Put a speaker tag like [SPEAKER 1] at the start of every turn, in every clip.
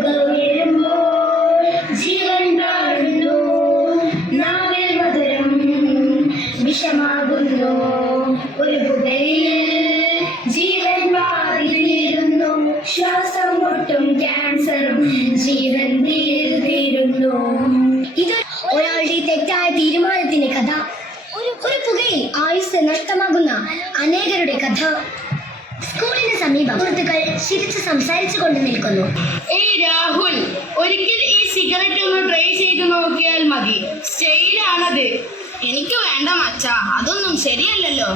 [SPEAKER 1] ഉയരുമ്പോൾ ജീവൻ വാഴുന്നു നാവിൽ മധുരം ഒരു പുകയിൽ ജീവൻ വാതിലിരുന്നു ശ്വാസം മുട്ടും ക്യാൻസറും ജീവൻ തീരുന്നു ഇത് ഒരാളുടെ തീരുമാനത്തിന്റെ കഥ ഒരു പുകയിൽ ആയുസ് നഷ്ടമാകുന്ന അനേകരുടെ കഥ. സ്കൂളിന് സമീപം സുഹൃത്തുക്കൾ ചിരിച്ച് സംസാരിച്ചു കൊണ്ട് നിൽക്കുന്നു.
[SPEAKER 2] ഏയ് രാഹുൽ ഒരിക്കൽ ഈ സിഗരറ്റ് ഒന്ന് ട്രൈ ചെയ്ത് നോക്കിയാൽ മതി. സ്റ്റൈലാണത് എനിക്ക് വേണ്ട മച്ച അതൊന്നും ശരിയല്ലല്ലോ.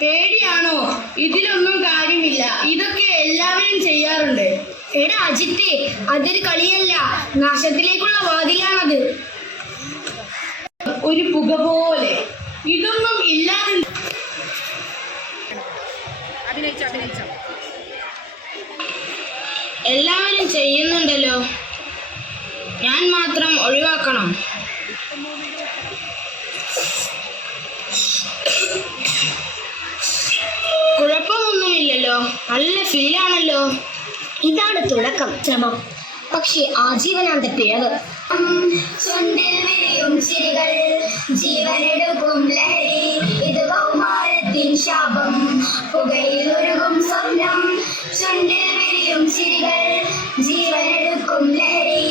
[SPEAKER 2] പേടിയാണോ? ഇതിലൊന്നും കാര്യമില്ല. ഇതൊക്കെ എല്ലാവരും ചെയ്യാറുണ്ട്.
[SPEAKER 1] എടാ അജിത്തെ അതൊരു കളിയല്ല. നാശത്തിലേക്കുള്ള വാതിലാണത്.
[SPEAKER 2] ഒരു പുക പോലെ എല്ലാവരും ചെയ്യുന്നുണ്ടല്ലോ. ഞാൻ മാത്രം ഒഴിവാക്കണം. കുഴപ്പമൊന്നുമില്ലല്ലോ. നല്ല ഫീലാണല്ലോ
[SPEAKER 1] ഇതാണ് തുടക്കം ശ്രമം. പക്ഷേ ആജീവനാന്ത പിഴവ്. ജീവനെടുക്കും ലഹരി. ഇത് കൗമാരത്തിൻ ശാപം. പുകയിൽ ഒഴുകും സ്വപ്നം ചുണ്ടിൽ വിരിയും ചിരികൾ ജീവനെടുക്കും ലഹരി.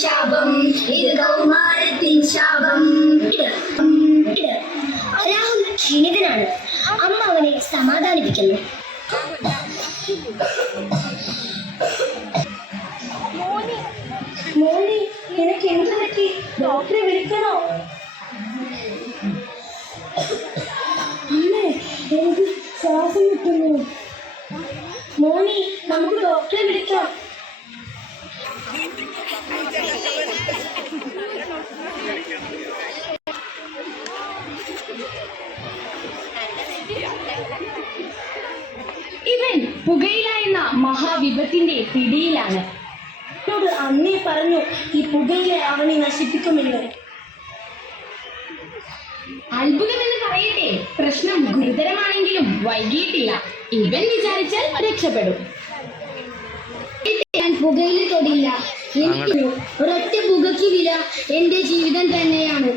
[SPEAKER 1] ശാപം ഇത് കൗമാരത്തിൻ ശാപം. രാഹുൽ ക്ഷീണിതനാണ്. അമ്മ അവനെ സമാധാനിപ്പിക്കുന്നു. മോനെ നിനക്ക് എന്ത് പറ്റി? ഡോക്ടറെ വിളിക്കണോ? ശ്വാസം കിട്ടുന്നു. മോണി നമുക്ക് ഡോക്ടറെ വിളിക്കാം.
[SPEAKER 2] ഇവൻ പുകയില എന്ന മഹാവിപത്തിന്റെ പിടിയിലാണ്.
[SPEAKER 1] അന്നേ പറഞ്ഞു ഈ പുകയിലെ അവനെ നശിപ്പിക്കുമെന്ന്
[SPEAKER 2] അത്ഭുതമെന്ന് പറയട്ടെ. പ്രശ്നം ഗുരുതരമാണെങ്കിലും വൈകിയിട്ടില്ല. ഇവൻ വിചാരിച്ചാൽ രക്ഷപ്പെടും.
[SPEAKER 1] ഞാൻ പുകയിൽ തൊടില്ല. എനിക്ക് ഒരൊറ്റ പുകയ്ക്ക് വില എന്റെ ജീവിതം തന്നെയാണ്.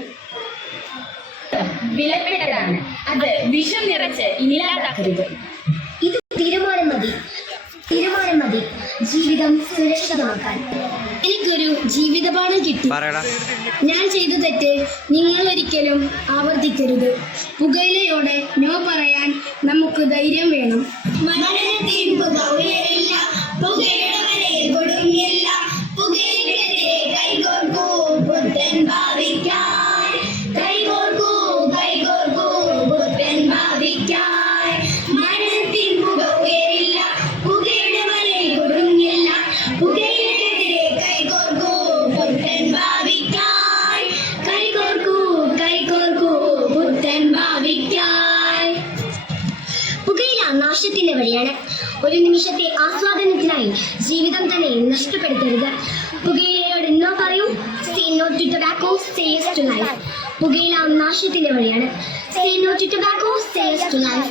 [SPEAKER 2] വിലപ്പെട്ടതാണ്. അത് വിഷം നിറച്ച് ഇല്ലാതാക്കരുത്
[SPEAKER 1] ഇത് തീരുമാനം മതി തീരുമാനം മതി ജീവിതം സുരക്ഷിതമാക്കാൻ. എനിക്കൊരു ജീവിതപാഠം കിട്ടി. ഞാൻ ചെയ്ത തെറ്റ് നിങ്ങൾ ഒരിക്കലും ആവർത്തിക്കരുത്. പുകയിലയോടെ നോ പറയാൻ നമുക്ക് ധൈര്യം വേണം. മരണത്തിൻ പുക ഉയരില്ല. നാശത്തിന്റെ വഴിയാണ്. ഒരു നിമിഷത്തെ ആസ്വാദനത്തിനായി ജീവിതം തന്നെ നഷ്ടപ്പെടുത്തരുത്. പുകയിലയോട് എന്നോ പറയൂ say no to tobacco says to life പുകയില നാശത്തിന്റെ വഴിയാണ്. Say no to tobacco says to life